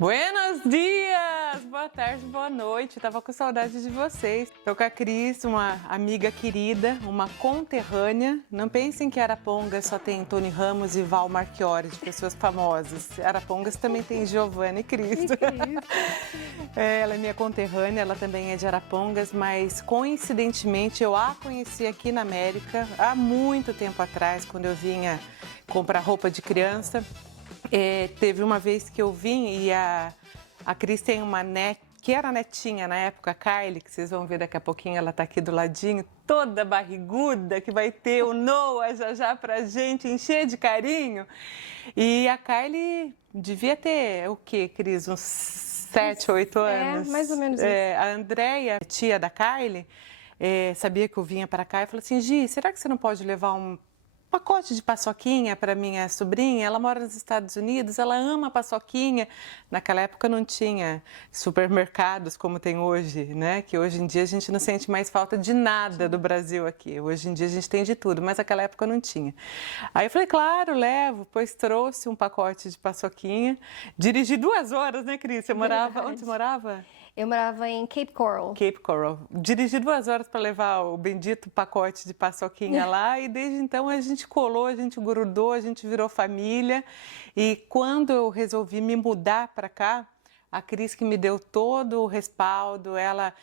Buenos dias! Boa tarde, boa noite. Tava com saudade de vocês. Tô com a Cris, uma amiga querida, uma conterrânea. Não pensem que Arapongas só tem Tony Ramos e Val Marchiori, de pessoas famosas. Arapongas também tem Giovana e Cristo. Ela é minha conterrânea, ela também é de Arapongas, mas coincidentemente eu a conheci aqui na América há muito tempo atrás, quando eu vinha comprar roupa de criança. Teve uma vez que eu vim e a Cris tem uma neta, que era netinha na época, a Kylie, que vocês vão ver daqui a pouquinho, ela tá aqui do ladinho, toda barriguda, que vai ter o Noah já pra gente encher de carinho. E a Kylie devia ter, o quê, Cris? Uns 7, 8 anos? Mais ou menos isso. A Andréia, tia da Kylie, sabia que eu vinha para cá e falou assim, Gi, será que você não pode levar um pacote de paçoquinha para minha sobrinha? Ela mora nos Estados Unidos, ela ama paçoquinha. Naquela época não tinha supermercados como tem hoje, né? Que hoje em dia a gente não sente mais falta de nada do Brasil aqui. Hoje em dia a gente tem de tudo, mas naquela época não tinha. Aí eu falei, claro, levo. Pois trouxe um pacote de paçoquinha. Dirigi 2 horas, né, Cris? Você morava... Onde você morava? Eu morava em Cape Coral. Cape Coral. Dirigi 2 horas para levar o bendito pacote de paçoquinha lá e desde então a gente colou, a gente grudou, a gente virou família. E quando eu resolvi me mudar para cá, a Cris que me deu todo o respaldo, ela,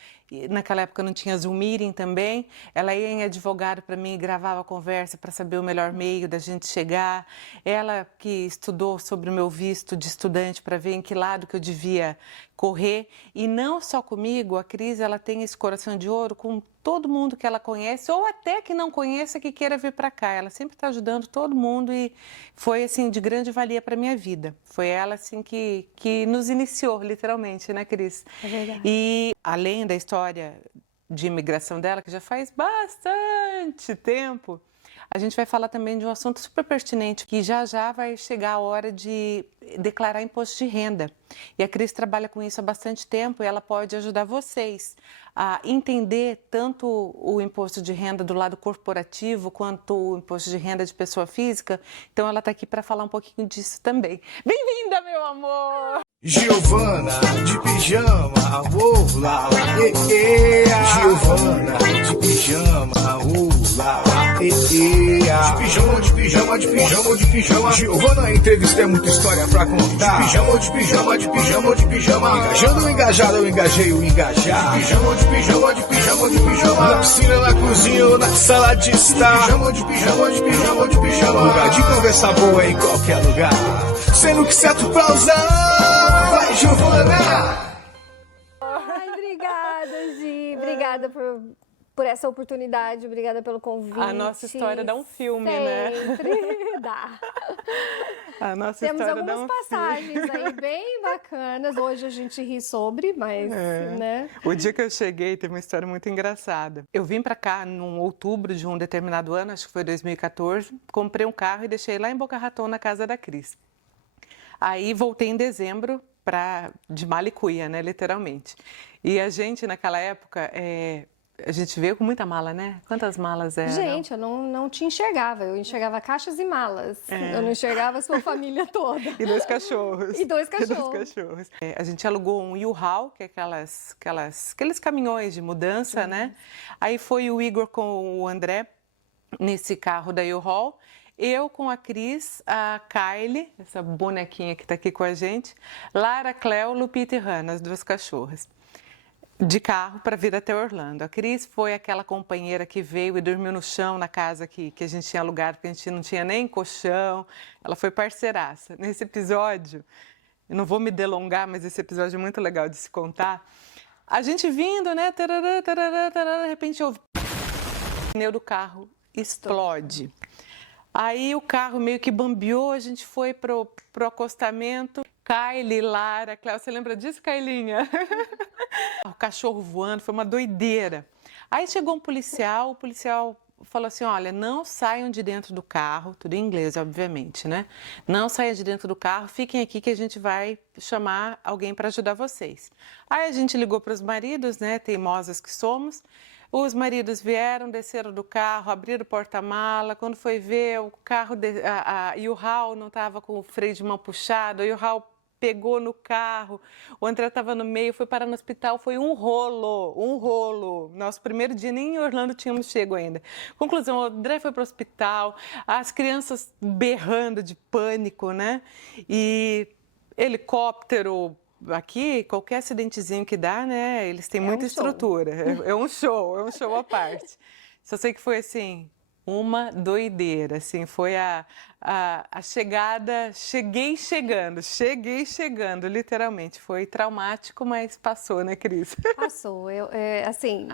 naquela época não tinha Zoom Meeting também, ela ia em advogado para mim e gravava a conversa para saber o melhor meio da gente chegar. Ela que estudou sobre o meu visto de estudante para ver em que lado que eu devia correr. E não só comigo, a Cris ela tem esse coração de ouro com todo mundo que ela conhece, ou até que não conheça, que queira vir para cá. Ela sempre está ajudando todo mundo e foi, assim, de grande valia para a minha vida. Foi ela, assim, que nos iniciou, literalmente, né, Cris? É verdade. E, além da história de imigração dela, que já faz bastante tempo, a gente vai falar também de um assunto super pertinente, que já vai chegar a hora de declarar imposto de renda. E a Cris trabalha com isso há bastante tempo e ela pode ajudar vocês a entender tanto o imposto de renda do lado corporativo quanto o imposto de renda de pessoa física. Então ela está aqui para falar um pouquinho disso também. Bem-vinda, meu amor! Giovana de pijama, lá, Giovana de pijama, lá, De pijama. Giovana, entrevista é muita história pra contar. De pijama. Engajando, engajado, eu engajei o engajar. De pijama. Na piscina, na cozinha ou na sala de estar. De pijama. Lugar de conversa boa em qualquer lugar. Sendo que certo pra usar. Vai, Giovana! Ai, obrigada, Gi. Obrigada por essa oportunidade, obrigada pelo convite. A nossa história dá um filme, Sempre né? dá. A nossa Temos história dá algumas um passagens aí bem bacanas. Hoje a gente ri sobre, mas, né? O dia que eu cheguei teve uma história muito engraçada. Eu vim para cá em outubro de um determinado ano, acho que foi 2014, comprei um carro e deixei lá em Boca Raton, na casa da Cris. Aí voltei em dezembro de mala e cuia, né, literalmente. E a gente, naquela época, a gente veio com muita mala, né? Quantas malas eram? Gente, eu não te enxergava. Eu enxergava caixas e malas. Eu não enxergava a sua família toda. E 2 cachorros. E dois cachorros. A gente alugou um U-Haul, que é aqueles caminhões de mudança, né? Aí foi o Igor com o André nesse carro da U-Haul. Eu com a Cris, a Kylie, essa bonequinha que está aqui com a gente, Lara, Cleo, Lupita e Hannah, as 2 cachorras, de carro para vir até Orlando. A Cris foi aquela companheira que veio e dormiu no chão na casa que a gente tinha alugado, porque a gente não tinha nem colchão. Ela foi parceiraça. Nesse episódio, eu não vou me delongar, mas esse episódio é muito legal de se contar. A gente vindo, né, tarará, tarará, tarará, de repente ouve, o pneu do carro explode. Aí o carro meio que bambeou, a gente foi pro acostamento. Kylie, Lara, Cléo, você lembra disso, Kailinha? O cachorro voando, foi uma doideira. Aí chegou um policial, o policial falou assim, olha, não saiam de dentro do carro, tudo em inglês, obviamente, né? Não saiam de dentro do carro, fiquem aqui que a gente vai chamar alguém para ajudar vocês. Aí a gente ligou para os maridos, né, teimosas que somos. Os maridos vieram, desceram do carro, abriram o porta-mala. Quando foi ver, o carro, a U-Haul não estava com o freio de mão puxado, a U-Haul pegou no carro, o André estava no meio, foi parar no hospital, foi um rolo. Nosso primeiro dia, nem em Orlando tínhamos chego ainda. Conclusão, o André foi para o hospital, as crianças berrando de pânico, né? E helicóptero, aqui, qualquer acidentezinho que dá, né? Eles têm muita estrutura. É um show à parte. Só sei que foi assim, uma doideira, assim, foi a chegada, cheguei chegando, literalmente. Foi traumático, mas passou, né, Cris? Passou. Assim,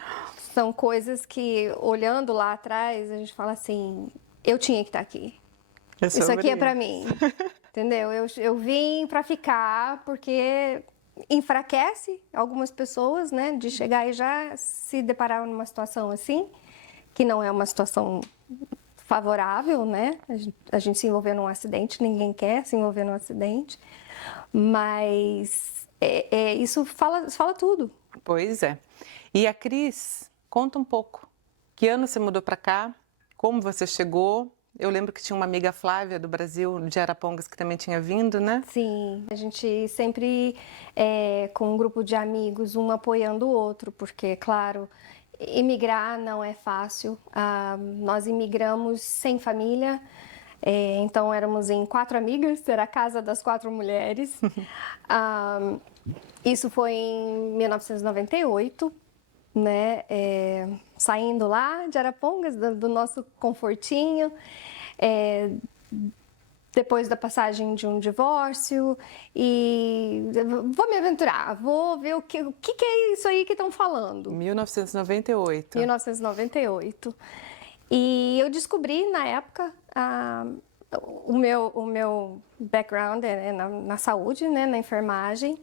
são coisas que, olhando lá atrás, a gente fala assim, eu tinha que estar aqui. Isso aqui é para mim, entendeu? Eu vim para ficar, porque enfraquece algumas pessoas, né, de chegar e já se deparar numa situação assim, que não é uma situação favorável, né? A gente se envolver num acidente, ninguém quer se envolver num acidente, mas isso fala tudo. Pois é. E a Cris, conta um pouco. Que ano você mudou para cá? Como você chegou? Eu lembro que tinha uma amiga Flávia do Brasil, de Arapongas, que também tinha vindo, né? Sim, a gente sempre com um grupo de amigos, um apoiando o outro, porque, claro, imigrar não é fácil. Nós imigramos sem família, então éramos em 4 amigas, era a casa das 4 mulheres. Isso foi em 1998, né? Saindo lá de Arapongas, do nosso confortinho, depois da passagem de um divórcio, e vou me aventurar, vou ver o que é isso aí que estão falando. 1998. 1998. E eu descobri na época o meu background na saúde, né, na enfermagem.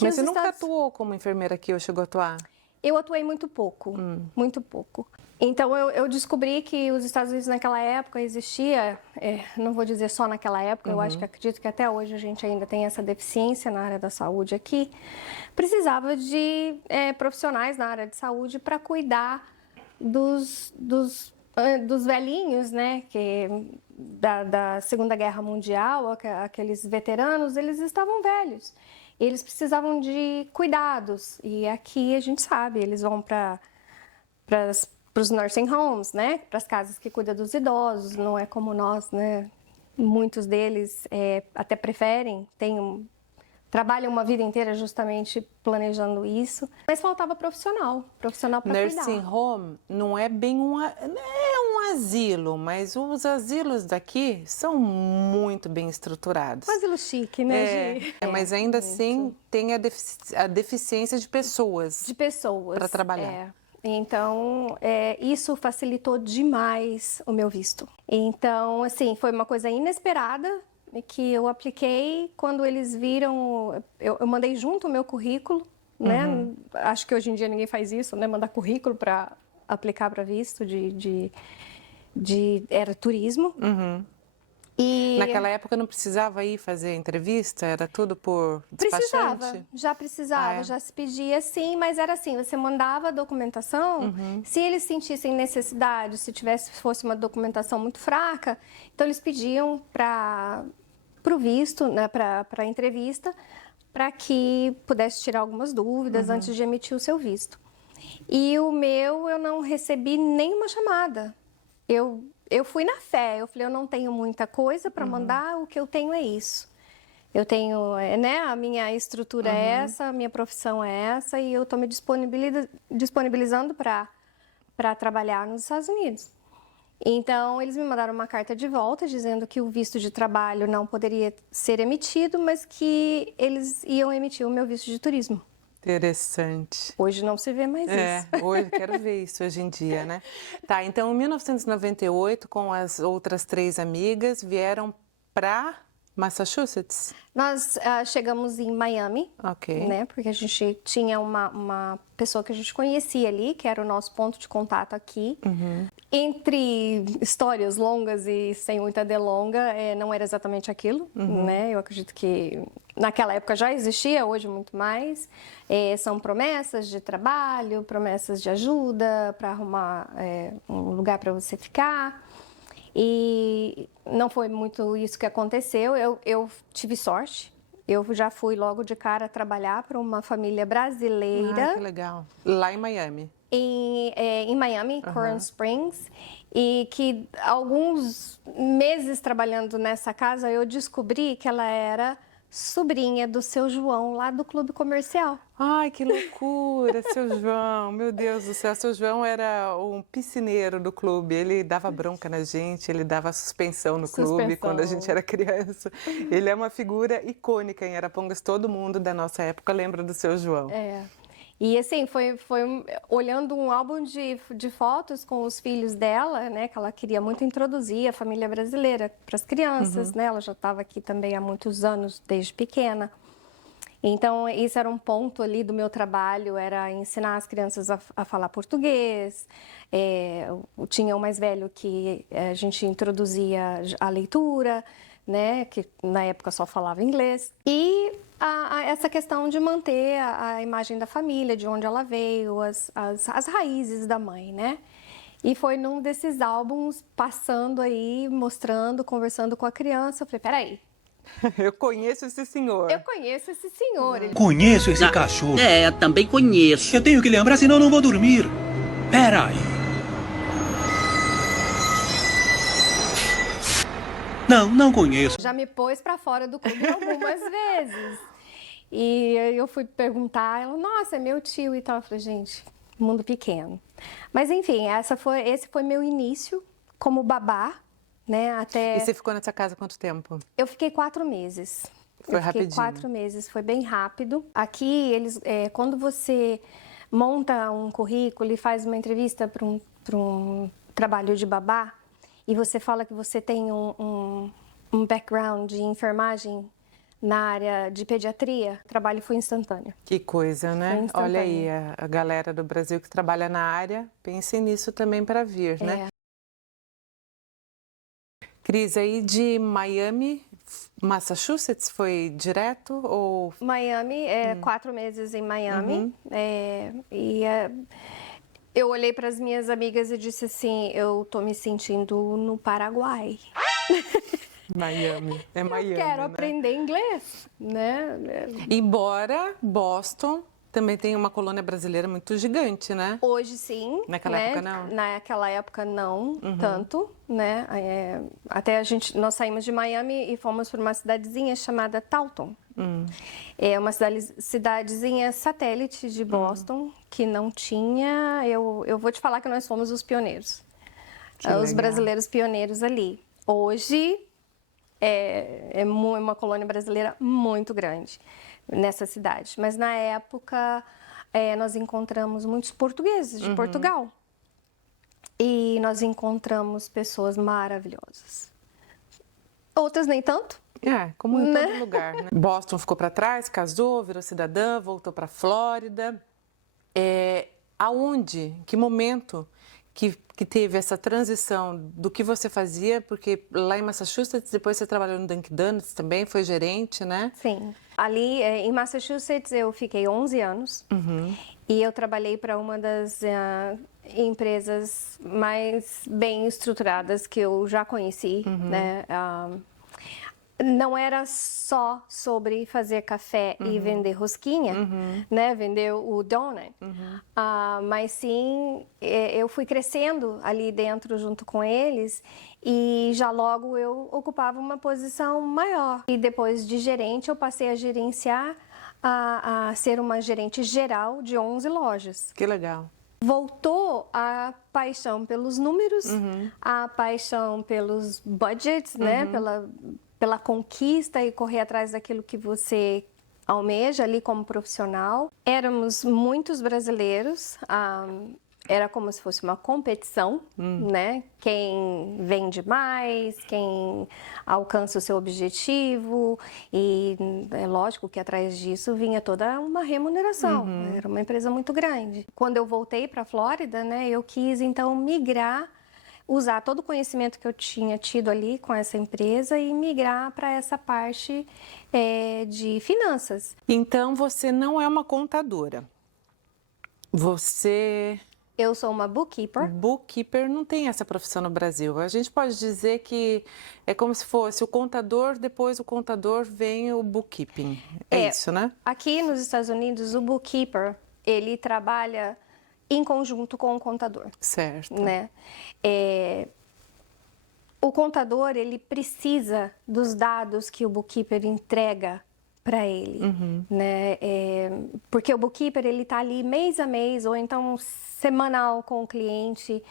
Mas você nunca atuou como enfermeira aqui ou chegou a atuar? Eu atuei muito pouco, muito pouco. Então, eu descobri que os Estados Unidos naquela época existia, não vou dizer só naquela época, eu acredito que até hoje a gente ainda tem essa deficiência na área da saúde aqui, precisava de profissionais na área de saúde para cuidar dos velhinhos, né, da Segunda Guerra Mundial, aqueles veteranos, eles estavam velhos. Eles precisavam de cuidados, e aqui a gente sabe, eles vão para os nursing homes, né? Para as casas que cuidam dos idosos, não é como nós, né? Muitos deles até preferem, trabalham uma vida inteira justamente planejando isso, mas faltava profissional para cuidar. Nursing home não é bem um asilo, mas os asilos daqui são muito bem estruturados. Um asilo chique, né, Gi? Mas ainda assim tem a deficiência de pessoas. De pessoas. Para trabalhar. Então, isso facilitou demais o meu visto. Então, assim, foi uma coisa inesperada que eu apliquei quando eles viram. Eu mandei junto o meu currículo, né? Acho que hoje em dia ninguém faz isso, né? Mandar currículo para aplicar para visto era turismo. E naquela época não precisava ir fazer entrevista? Era tudo por despachante? Precisava, já se pedia sim, mas era assim, você mandava a documentação, se eles sentissem necessidade, se fosse uma documentação muito fraca, então eles pediam para o visto, né, para a entrevista, para que pudesse tirar algumas dúvidas antes de emitir o seu visto. E o meu, eu não recebi nenhuma chamada. Eu fui na fé, eu falei, eu não tenho muita coisa para mandar, o que eu tenho é isso. Eu tenho, né, a minha estrutura é essa, a minha profissão é essa, e eu estou me disponibilizando para trabalhar nos Estados Unidos. Então, eles me mandaram uma carta de volta dizendo que o visto de trabalho não poderia ser emitido, mas que eles iam emitir o meu visto de turismo. Interessante. Hoje não se vê mais isso. Hoje quero ver isso hoje em dia, né? Tá, então em 1998, com as outras 3 amigas, vieram para Massachusetts? Nós chegamos em Miami, né? Porque a gente tinha uma pessoa que a gente conhecia ali, que era o nosso ponto de contato aqui. Entre histórias longas e sem muita delonga, não era exatamente aquilo, né? Eu acredito que naquela época já existia, hoje muito mais. São promessas de trabalho, promessas de ajuda para arrumar um lugar para você ficar. E não foi muito isso que aconteceu. Eu tive sorte, Eu já fui logo de cara trabalhar para uma família brasileira. Ah, que legal. Lá em Miami. Em Miami, Coral Springs, e que alguns meses trabalhando nessa casa eu descobri que ela era sobrinha do seu João, lá do clube comercial. Ai, que loucura, seu João, meu Deus do céu, seu João era um piscineiro do clube, ele dava bronca na gente, ele dava suspensão no clube quando a gente era criança. Ele é uma figura icônica em Arapongas, todo mundo da nossa época lembra do seu João. E assim, foi olhando um álbum de fotos com os filhos dela, né, que ela queria muito introduzir a família brasileira para as crianças, né, ela já estava aqui também há muitos anos, desde pequena. Então, isso era um ponto ali do meu trabalho, era ensinar as crianças a falar português. Tinha o mais velho que a gente introduzia a leitura, né, que na época só falava inglês. E essa questão de manter a imagem da família, de onde ela veio, as raízes da mãe, né? E foi num desses álbuns, passando aí, mostrando, conversando com a criança, eu falei, peraí. Eu conheço esse senhor. Eu conheço esse senhor. Conheço esse cachorro. Também conheço. Eu tenho que lembrar, senão não vou dormir. Peraí. Não conheço. Já me pôs pra fora do clube algumas vezes. E eu fui perguntar, ela, nossa, é meu tio e tal. Eu falei, gente, mundo pequeno. Mas enfim, esse foi meu início como babá, né? E você ficou nessa casa quanto tempo? Eu fiquei 4 meses. Foi rapidinho. Fiquei 4 meses, foi bem rápido. Aqui, quando você monta um currículo e faz uma entrevista para um trabalho de babá, e você fala que você tem um background de enfermagem na área de pediatria, o trabalho foi instantâneo. Que coisa, né? Foi instantâneo. Olha aí, a galera do Brasil que trabalha na área, pense nisso também para vir, né? Cris, aí de Miami, Massachusetts, foi direto ou... Miami, 4 meses em Miami, eu olhei para as minhas amigas e disse assim, eu tô me sentindo no Paraguai. Miami, é Miami, Eu quero né? aprender inglês, né? Embora Boston também tem uma colônia brasileira muito gigante, né? Hoje sim. Naquela época não? Naquela época não tanto, né? Até nós saímos de Miami e fomos para uma cidadezinha chamada Taunton. É uma cidadezinha satélite de Boston que não tinha. Eu vou te falar que nós fomos os pioneiros. Os brasileiros pioneiros ali. Hoje é uma colônia brasileira muito grande nessa cidade. Mas na época nós encontramos muitos portugueses de Portugal. E nós encontramos pessoas maravilhosas. Outras nem tanto. Como em todo lugar, né? Boston ficou para trás, casou, virou cidadã, voltou para Flórida. Aonde, que momento que teve essa transição do que você fazia? Porque lá em Massachusetts, depois você trabalhou no Dunkin' Donuts também, foi gerente, né? Sim. Ali em Massachusetts eu fiquei 11 anos e eu trabalhei para uma das empresas mais bem estruturadas que eu já conheci, né? Não era só sobre fazer café e vender rosquinha, né? Vender o donut, mas sim eu fui crescendo ali dentro junto com eles e já logo eu ocupava uma posição maior. E depois de gerente eu passei a gerenciar, a ser uma gerente geral de 11 lojas. Que legal. Voltou a paixão pelos números, a paixão pelos budgets, né? Pela conquista e correr atrás daquilo que você almeja ali como profissional. Éramos muitos brasileiros, era como se fosse uma competição, né? Quem vende mais, quem alcança o seu objetivo e é lógico que atrás disso vinha toda uma remuneração, era uma empresa muito grande. Quando eu voltei para a Flórida, né, eu quis então migrar, usar todo o conhecimento que eu tinha tido ali com essa empresa e migrar para essa parte de finanças. Então, você não é uma contadora. Você Eu sou uma bookkeeper. Bookkeeper não tem essa profissão no Brasil. A gente pode dizer que é como se fosse o contador, depois o contador vem o bookkeeping. É isso, né? Aqui nos Estados Unidos, o bookkeeper, ele trabalha em conjunto com o contador. Certo. Né? O contador, ele precisa dos dados que o bookkeeper entrega para ele, né? Porque o bookkeeper, ele tá ali mês a mês, ou então semanal com o cliente.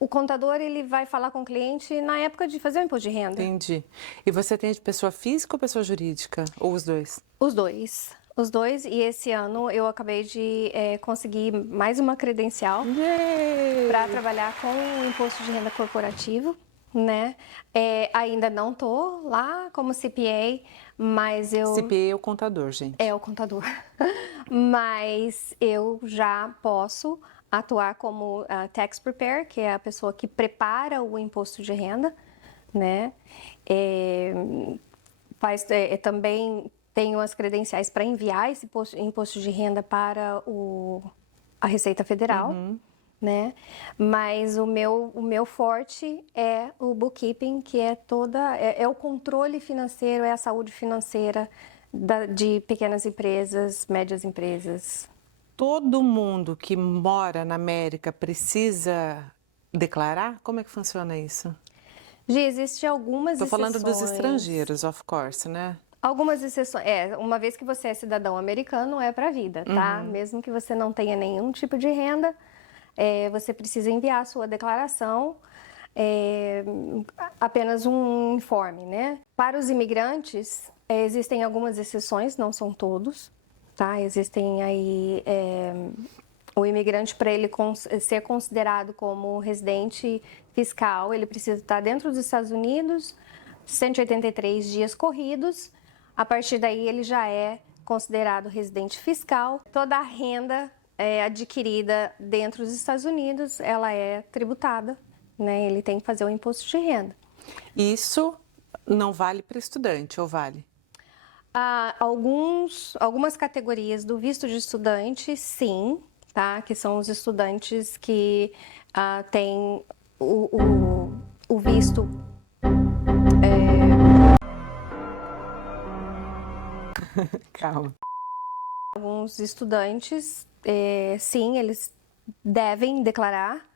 O contador, ele vai falar com o cliente na época de fazer o imposto de renda. Entendi. E você atende pessoa física ou pessoa jurídica? Ou os dois? Os dois. Os dois, e esse ano eu acabei de conseguir mais uma credencial para trabalhar com o imposto de renda corporativo, né? Ainda não tô lá como CPA, mas eu... CPA é o contador, gente. É o contador. Mas eu já posso atuar como tax preparer, que é a pessoa que prepara o imposto de renda, né? Também tenho as credenciais para enviar esse imposto de renda para a Receita Federal, né? Mas o meu forte é o bookkeeping, que é o controle financeiro, é a saúde financeira de pequenas empresas, médias empresas. Todo mundo que mora na América precisa declarar? Como é que funciona isso? Já existem algumas exceções. Estou falando dos estrangeiros, of course, né? Algumas exceções. Uma vez que você é cidadão americano, é para a vida, tá? Mesmo que você não tenha nenhum tipo de renda, você precisa enviar a sua declaração, apenas um informe, né? Para os imigrantes, existem algumas exceções, não são todos, tá? Existem aí... o imigrante, para ele ser considerado como residente fiscal, ele precisa estar dentro dos Estados Unidos, 183 dias corridos. A partir daí, ele já é considerado residente fiscal. Toda a renda adquirida dentro dos Estados Unidos, ela é tributada, né? Ele tem que fazer o imposto de renda. Isso não vale para estudante, ou vale? Algumas categorias do visto de estudante, sim, tá? Que são os estudantes que têm o visto... Calma. Alguns estudantes, sim, eles devem declarar.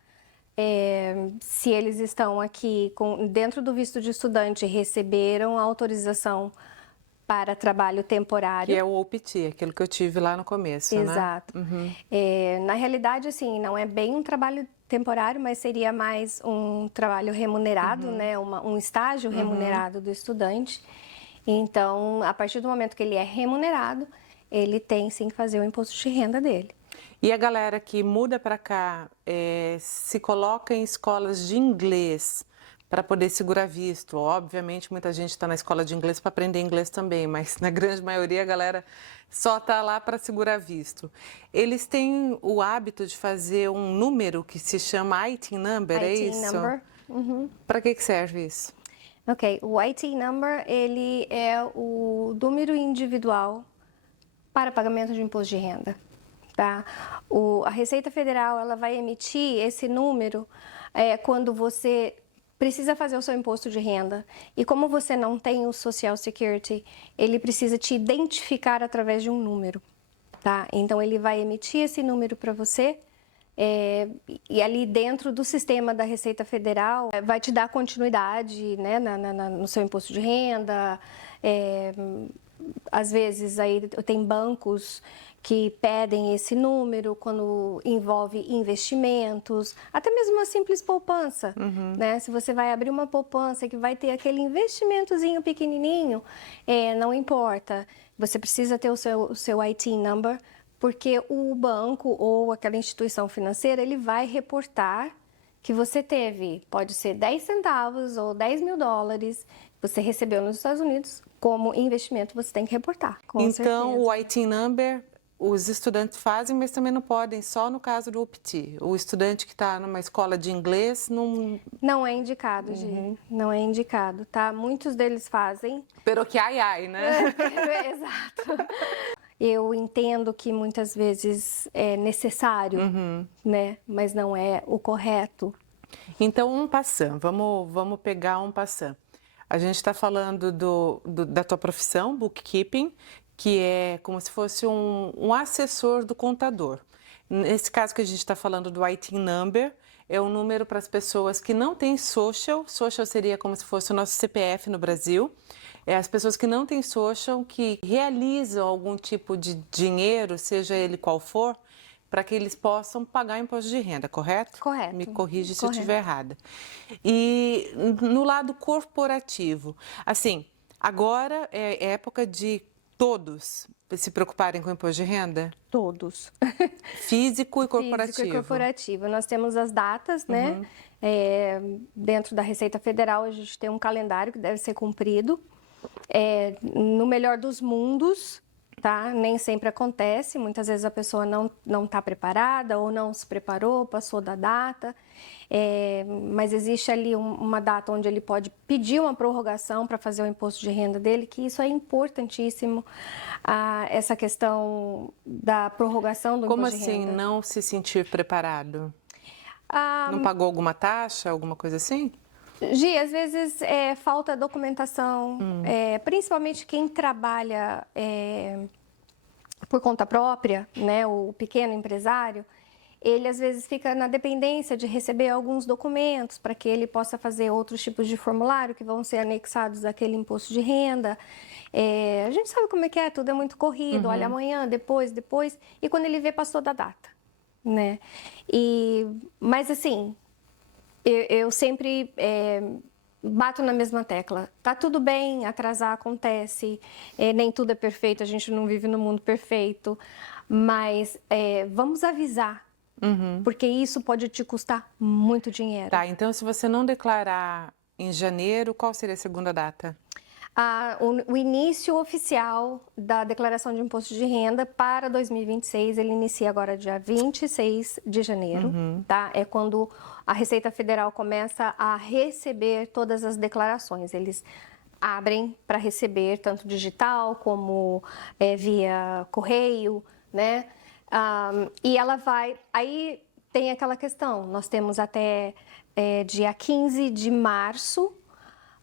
Se eles estão aqui dentro do visto de estudante, receberam autorização para trabalho temporário. Que é o OPT, aquilo que eu tive lá no começo, Exato. né? Na realidade, assim, não é bem um trabalho temporário, mas seria mais um trabalho remunerado, né? Um estágio remunerado do estudante. Então, a partir do momento que ele é remunerado, ele tem sim que fazer o imposto de renda dele. E a galera que muda para cá, se coloca em escolas de inglês para poder segurar visto. Obviamente, muita gente está na escola de inglês para aprender inglês também, mas na grande maioria a galera só está lá para segurar visto. Eles têm o hábito de fazer um número que se chama ITIN number, é isso? ITIN number. Para que serve isso? Ok, o ITIN number, ele é o número individual para pagamento de imposto de renda, tá? A Receita Federal, ela vai emitir esse número quando você precisa fazer o seu imposto de renda. E como você não tem o Social Security, ele precisa te identificar através de um número, tá? Então, ele vai emitir esse número para você. E ali dentro do sistema da Receita Federal vai te dar continuidade, né, no seu imposto de renda. Às vezes aí tem bancos que pedem esse número quando envolve investimentos, até mesmo uma simples poupança, né? Se você vai abrir uma poupança que vai ter aquele investimentozinho pequenininho, não importa, você precisa ter o seu ITIN number, porque o banco ou aquela instituição financeira, ele vai reportar que você teve, pode ser 10 centavos ou 10 mil dólares, você recebeu nos Estados Unidos, como investimento você tem que reportar. Então, o ITIN number, os estudantes fazem, mas também não podem, só no caso do OPT. O estudante que está numa escola de inglês não... Não é indicado, Gi. Não é indicado, tá? Muitos deles fazem. Pero que ai, né? Exato. Eu entendo que muitas vezes é necessário, né? Mas não é o correto. Então, um passant, vamos pegar um passant. A gente está falando da tua profissão, bookkeeping, que é como se fosse um assessor do contador. Nesse caso que a gente está falando do IT Number, é um número para as pessoas que não têm social. Social seria como se fosse o nosso CPF no Brasil. É as pessoas que não têm social, que realizam algum tipo de dinheiro, seja ele qual for, para que eles possam pagar imposto de renda, correto? Correto. Me corrige se eu Correto. estiver errada. E no lado corporativo, assim, agora é época de todos se preocuparem com o imposto de renda? Todos. Físico e corporativo. Físico e corporativo. Nós temos as datas, né? Dentro da Receita Federal, a gente tem um calendário que deve ser cumprido. No melhor dos mundos, tá? Nem sempre acontece. Muitas vezes a pessoa não está preparada ou não se preparou, passou da data. Mas existe ali uma data onde ele pode pedir uma prorrogação para fazer o imposto de renda dele, que isso é importantíssimo, essa questão da prorrogação do Como imposto de assim renda. não se sentir preparado? Não pagou alguma taxa, alguma coisa assim? Gi, às vezes falta documentação, principalmente quem trabalha por conta própria, né, o pequeno empresário, ele às vezes fica na dependência de receber alguns documentos para que ele possa fazer outros tipos de formulário que vão ser anexados àquele imposto de renda. A gente sabe como é que é, tudo é muito corrido, olha amanhã, depois, e quando ele vê, passou da data, né? Mas assim, eu sempre bato na mesma tecla. Tá tudo bem, atrasar acontece, nem tudo é perfeito, a gente não vive no mundo perfeito, mas vamos avisar, porque isso pode te custar muito dinheiro. Tá, então se você não declarar em janeiro, qual seria a segunda data? O início oficial da declaração de imposto de renda para 2026, ele inicia agora dia 26 de janeiro, tá? É quando a Receita Federal começa a receber todas as declarações. Eles abrem para receber tanto digital como via correio, né? E ela vai... Aí tem aquela questão, nós temos até dia 15 de março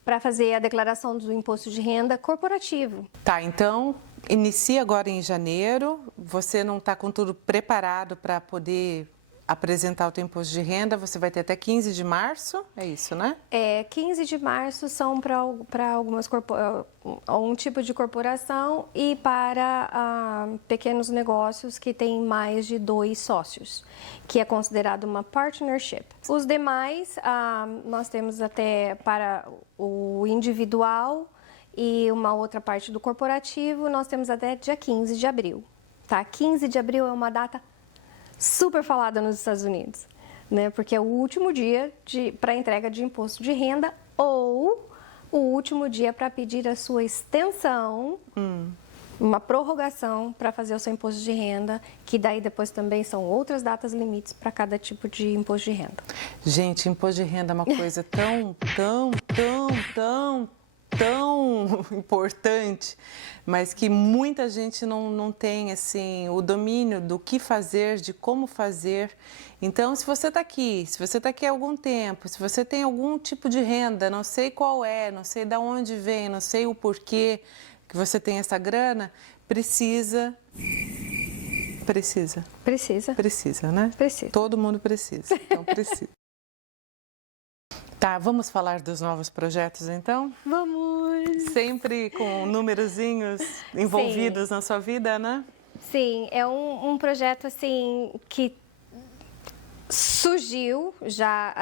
para fazer a declaração do imposto de renda corporativo. Tá, então inicia agora em janeiro, você não está com tudo preparado para poder apresentar o teu imposto de renda, você vai ter até 15 de março, é isso, né? 15 de março são para algumas um tipo de corporação e para pequenos negócios que têm mais de 2 sócios, que é considerado uma partnership. Os demais, nós temos até para o individual e uma outra parte do corporativo, nós temos até dia 15 de abril, tá? 15 de abril é uma data super falada nos Estados Unidos, né? Porque é o último dia para entrega de imposto de renda ou o último dia para pedir a sua extensão, uma prorrogação para fazer o seu imposto de renda, que daí depois também são outras datas limites para cada tipo de imposto de renda. Gente, imposto de renda é uma coisa tão importante, mas que muita gente não tem assim, o domínio do que fazer, de como fazer. Então, se você está aqui há algum tempo, se você tem algum tipo de renda, não sei qual é, não sei de onde vem, não sei o porquê que você tem essa grana, precisa, né? Precisa. Todo mundo precisa, então precisa. Tá, vamos falar dos novos projetos, então? Vamos! Sempre com numerozinhos envolvidos na sua vida, né? Sim, é um projeto, assim, que surgiu já...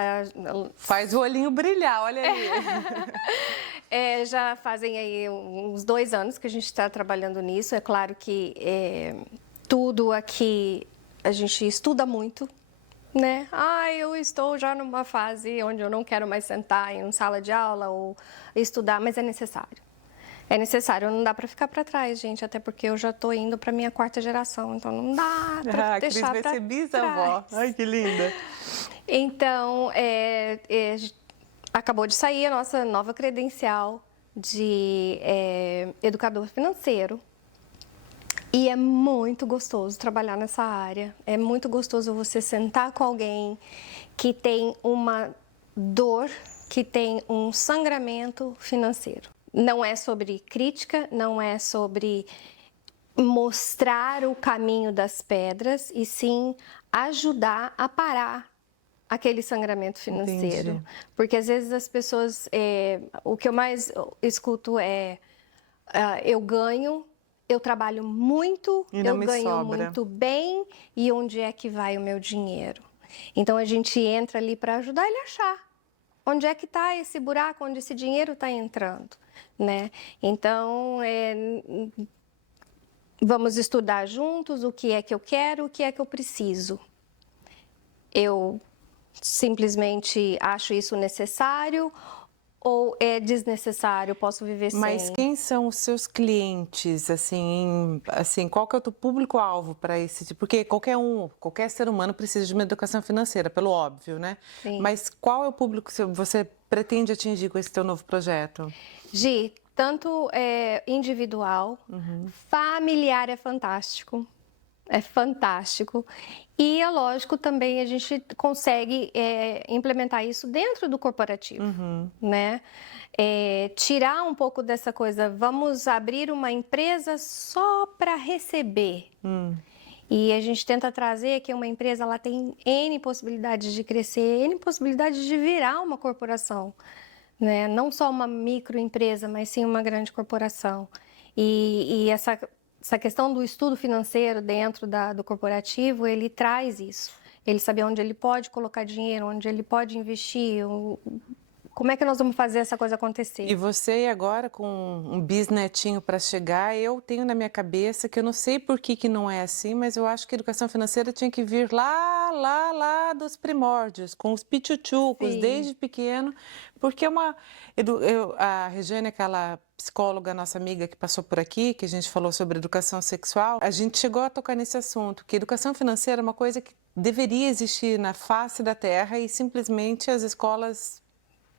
Faz o olhinho brilhar, olha aí. Já fazem aí uns 2 anos que a gente está trabalhando nisso. É claro que tudo aqui a gente estuda muito, né? Eu estou já numa fase onde eu não quero mais sentar em uma sala de aula ou estudar, mas é necessário. É necessário, não dá para ficar para trás, gente, até porque eu já estou indo para minha 4ª geração, então não dá para deixar para trás. A Cris vai ser bisavó. Ai, que linda. Então, acabou de sair a nossa nova credencial de educador financeiro. E é muito gostoso trabalhar nessa área. É muito gostoso você sentar com alguém que tem uma dor, que tem um sangramento financeiro. Não é sobre crítica, não é sobre mostrar o caminho das pedras, e sim ajudar a parar aquele sangramento financeiro. Entendi. Porque às vezes as pessoas, o que eu mais escuto é, eu ganho, eu trabalho muito, E não eu me ganho sobra. muito bem, e onde é que vai o meu dinheiro? Então a gente entra ali para ajudar ele a achar onde é que está esse buraco, onde esse dinheiro está entrando, né? Então, vamos estudar juntos o que é que eu quero, o que é que eu preciso. Eu simplesmente acho isso necessário ou é desnecessário, posso viver sem? Mas quem são os seus clientes, assim, qual que é o teu público-alvo para esse tipo? Porque qualquer ser humano precisa de uma educação financeira, pelo óbvio, né? Sim. Mas qual é o público que você pretende atingir com esse teu novo projeto? Gi, tanto individual, familiar é fantástico. É fantástico. E é lógico também a gente consegue implementar isso dentro do corporativo, né? Tirar um pouco dessa coisa, vamos abrir uma empresa só para receber. E a gente tenta trazer que uma empresa ela tem N possibilidades de crescer, N possibilidades de virar uma corporação, né? Não só uma microempresa, mas sim uma grande corporação. E essa questão do estudo financeiro dentro do corporativo, ele traz isso. Ele sabe onde ele pode colocar dinheiro, onde ele pode investir, como é que nós vamos fazer essa coisa acontecer. E você agora com um bisnetinho para chegar, eu tenho na minha cabeça que eu não sei por que não é assim, mas eu acho que a educação financeira tinha que vir lá dos primórdios, com os pichuchucos, Sim. desde pequeno, porque a Regiane, aquela psicóloga, nossa amiga que passou por aqui, que a gente falou sobre educação sexual, a gente chegou a tocar nesse assunto, que educação financeira é uma coisa que deveria existir na face da terra e simplesmente as escolas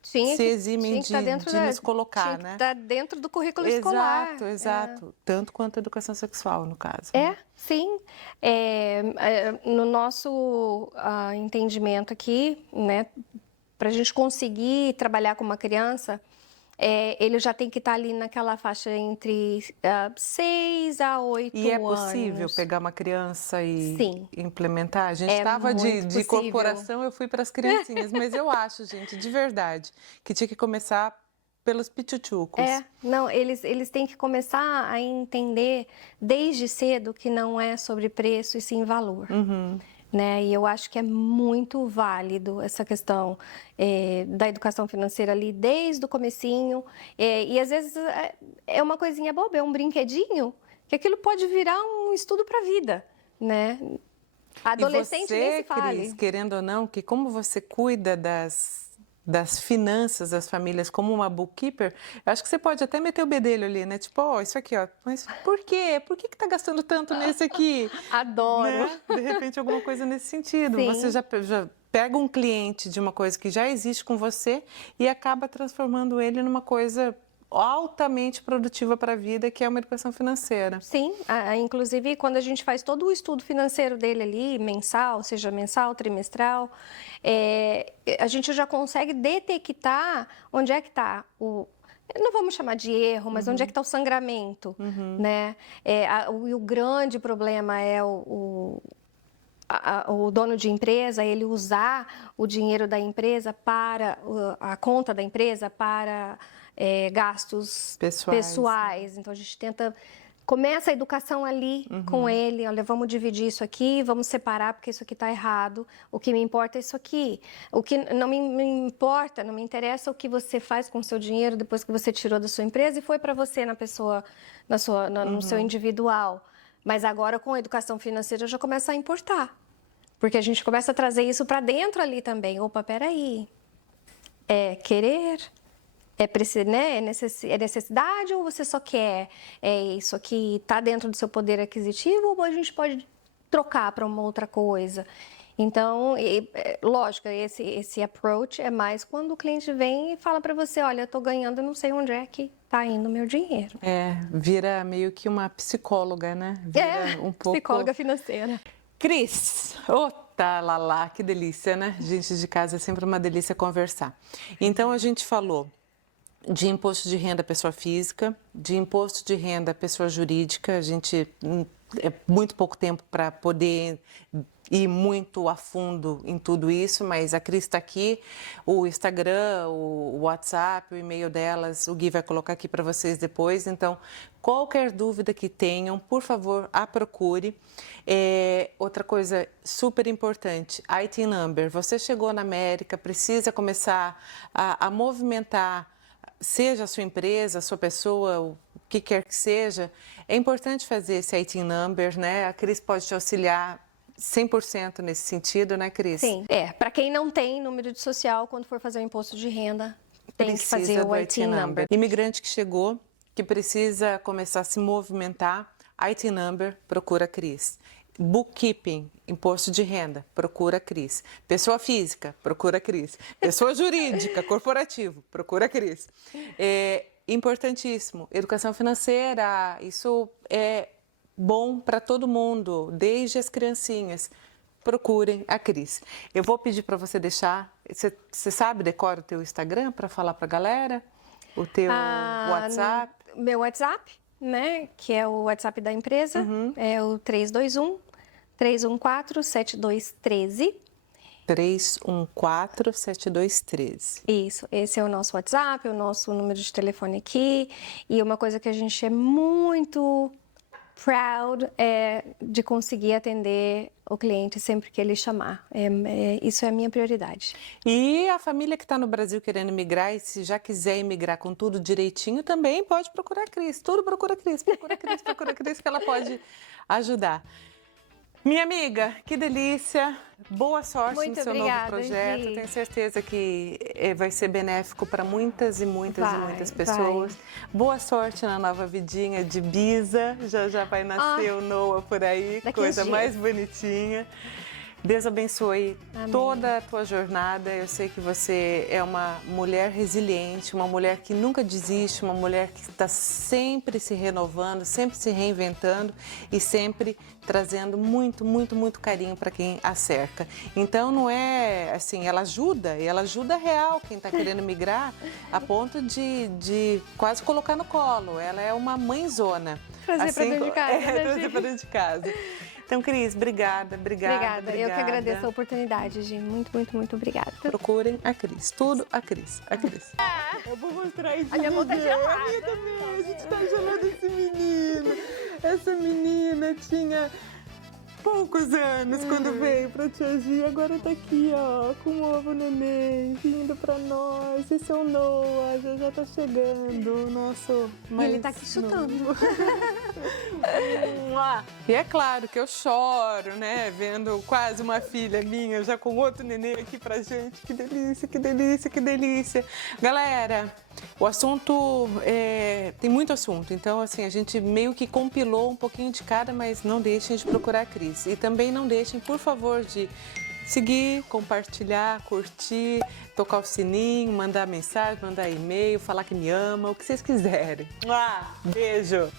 se eximem de nos colocar, né? Está dentro do currículo escolar. Exato. Tanto quanto a educação sexual, no caso. Sim. No nosso entendimento aqui, né, para a gente conseguir trabalhar com uma criança, ele já tem que estar ali naquela faixa entre 6 a 8 anos. E é possível pegar uma criança e Sim. implementar? A gente estava de corporação, eu fui para as criancinhas, mas eu acho, gente, de verdade, que tinha que começar pelos pichuchucos. Não, eles têm que começar a entender desde cedo que não é sobre preço e sim valor. Né? E eu acho que é muito válido essa questão da educação financeira ali desde o comecinho. E às vezes é uma coisinha boba, é um brinquedinho, que aquilo pode virar um estudo para a vida, né? Adolescente nem se fale. Cris, querendo ou não, que como você cuida das finanças das famílias como uma bookkeeper, eu acho que você pode até meter o bedelho ali, né? Tipo, isso aqui, ó. Mas por quê? Por que tá gastando tanto nesse aqui? Adoro. Né? De repente, alguma coisa nesse sentido. Sim. Você já pega um cliente de uma coisa que já existe com você e acaba transformando ele numa coisa altamente produtiva para a vida, que é uma educação financeira. Sim, inclusive quando a gente faz todo o estudo financeiro dele ali, mensal, seja mensal, trimestral, a gente já consegue detectar onde é que está não vamos chamar de erro, mas onde é que está o sangramento, né? O grande problema é o dono de empresa, ele usar o dinheiro da empresa para a conta da empresa para gastos pessoais. Então a gente começa a educação ali com ele, olha, vamos dividir isso aqui, vamos separar porque isso aqui está errado, o que me importa é isso aqui, o que não me importa, não me interessa o que você faz com o seu dinheiro depois que você tirou da sua empresa e foi para você no seu individual. Mas agora com a educação financeira já começa a importar, porque a gente começa a trazer isso para dentro ali também. Opa, peraí, querer... É necessidade ou você só quer isso aqui, está dentro do seu poder aquisitivo ou a gente pode trocar para uma outra coisa? Então, lógico, esse approach é mais quando o cliente vem e fala para você, olha, eu estou ganhando, não sei onde é que tá indo o meu dinheiro. Vira meio que uma psicóloga, né? Vira um pouco... psicóloga financeira. Cris, lalá, que delícia, né? Gente de casa é sempre uma delícia conversar. Então, a gente falou de imposto de renda pessoa física, de imposto de renda pessoa jurídica. A gente é muito pouco tempo para poder ir muito a fundo em tudo isso, mas a Cris está aqui, o Instagram, o WhatsApp, o e-mail delas, o Gui vai colocar aqui para vocês depois. Então, qualquer dúvida que tenham, por favor, a procure. Outra coisa super importante, IT Number. Você chegou na América, precisa começar a movimentar, seja a sua empresa, a sua pessoa, o que quer que seja, é importante fazer esse IT Number, né? A Cris pode te auxiliar 100% nesse sentido, né, Cris? Sim, para quem não tem número de social, quando for fazer o imposto de renda, tem que fazer o IT Number. Imigrante que chegou, que precisa começar a se movimentar, IT Number, procura a Cris. Bookkeeping, imposto de renda, procura a Cris. Pessoa física, procura a Cris. Pessoa jurídica, corporativo, procura a Cris. Importantíssimo, educação financeira, isso é bom para todo mundo, desde as criancinhas. Procurem a Cris. Eu vou pedir para você deixar, você sabe, decora o teu Instagram para falar para a galera? O teu WhatsApp? Meu WhatsApp, né, que é o WhatsApp da empresa, é o 321-314-7213. 314-7213. Isso, esse é o nosso WhatsApp, o nosso número de telefone aqui. E uma coisa que a gente é muito proud é de conseguir atender o cliente sempre que ele chamar. Isso é a minha prioridade. E a família que está no Brasil querendo migrar, e se já quiser imigrar com tudo direitinho, também pode procurar a Cris. Tudo procura a Cris, procura a Cris, procura a Cris, que ela pode ajudar. Minha amiga, que delícia, boa sorte Muito no seu obrigada, novo projeto. Gi. Tenho certeza que vai ser benéfico para muitas e muitas e muitas pessoas. Vai. Boa sorte na nova vidinha de Bisa, já vai nascer o Noah por aí, coisa mais bonitinha. Deus abençoe toda a tua jornada. Eu sei que você é uma mulher resiliente, uma mulher que nunca desiste, uma mulher que está sempre se renovando, sempre se reinventando e sempre trazendo muito, muito, muito carinho para quem a cerca. Então não é assim, ela ajuda real quem está querendo migrar a ponto de quase colocar no colo. Ela é uma mãezona. Trazer para dentro de casa. Trazer para dentro de casa. Então, Cris, obrigada. Eu que agradeço a oportunidade, Gi. Muito, muito, muito obrigada. Procurem a Cris. Tudo a Cris. Eu vou mostrar isso. A minha mão tá gelada. A minha também. A gente tá gelando esse menino. Essa menina tinha poucos anos quando veio pra Tia Gi. Agora tá aqui, ó, com o ovo neném, vindo pra nós. Esse é o Noah, já tá chegando. O nosso mais Ele tá aqui chutando. E é claro que eu choro, né? Vendo quase uma filha minha já com outro neném aqui pra gente. Que delícia, que delícia, que delícia. Galera, o assunto tem muito assunto. Então, assim, a gente meio que compilou um pouquinho de cada, mas não deixem de procurar a Cris. E também não deixem, por favor, de seguir, compartilhar, curtir, tocar o sininho, mandar mensagem, mandar e-mail, falar que me ama, o que vocês quiserem. Beijo!